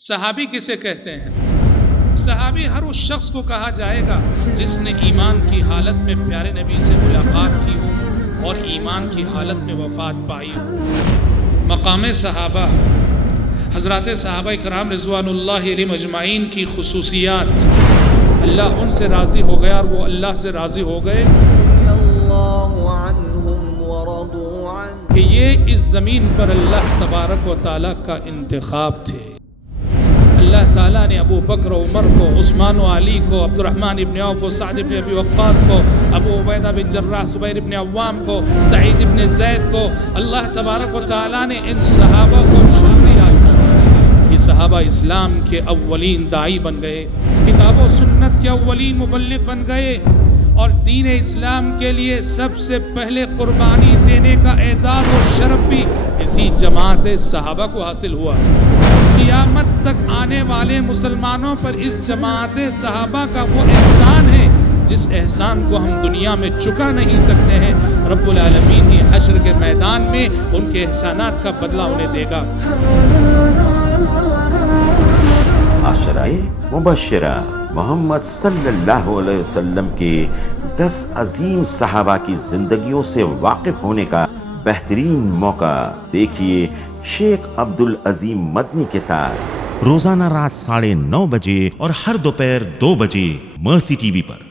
صحابی کسے کہتے ہیں؟ صحابی ہر اس شخص کو کہا جائے گا جس نے ایمان کی حالت میں پیارے نبی سے ملاقات کی ہو اور ایمان کی حالت میں وفات پائی ہو۔ مقام صحابہ، حضرات صحابہ کرام رضوان اللہ علیہم اجمعین کی خصوصیات، اللہ ان سے راضی ہو گیا اور وہ اللہ سے راضی ہو گئے کہ یہ اس زمین پر اللہ تبارک و تعالیٰ کا انتخاب تھے۔ اللہ تعالیٰ نے ابو بکر و عمر کو، عثمان و علی کو، عبد الرحمن ابن عوف و سعد ابن ابی وقاص کو، ابو عبیدہ بن جراح، زبیر ابن عوام کو، سعید ابن زید کو، اللہ تبارک و تعالیٰ نے ان صحابہ کو چن لیا۔ یہ صحابہ اسلام کے اولین داعی بن گئے، کتاب و سنت کے اولین مبلغ بن گئے، اور دین اسلام کے لیے سب سے پہلے قربانی دینے کا اعزاز اور شرف بھی اسی جماعت صحابہ کو حاصل ہوا۔ قیامت تک آنے والے مسلمانوں پر اس جماعت صحابہ کا وہ احسان ہے جس احسان کو ہم دنیا میں چکا نہیں سکتے ہیں۔ رب العالمین ہی حشر کے میدان میں ان کے احسانات کا بدلہ انہیں دے گا۔ عشرۂ مبشرہ محمد صلی اللہ علیہ وسلم کے 10 عظیم صحابہ کی زندگیوں سے واقف ہونے کا بہترین موقع دیکھیے شیخ عبدالعظیم مدنی کے ساتھ روزانہ رات 9:30 بجے اور ہر دوپہر 2 بجے مرسی ٹی وی پر۔